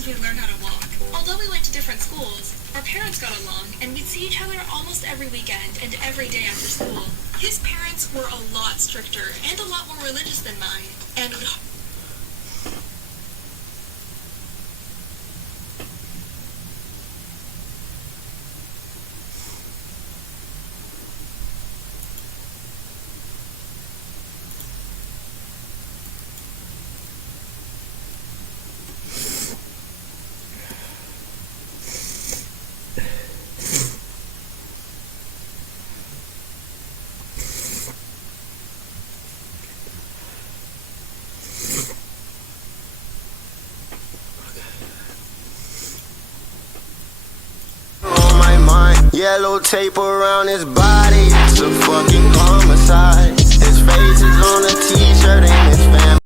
since we learned how to walk. Although we went to different schools, our parents got along, and we'd see each other almost every weekend and every day after school. His parents were a lot stricter and a lot more religious than mine, and would on my mind. Yellow tape around his body, it's a fucking homicide. His face is on a t-shirt and his family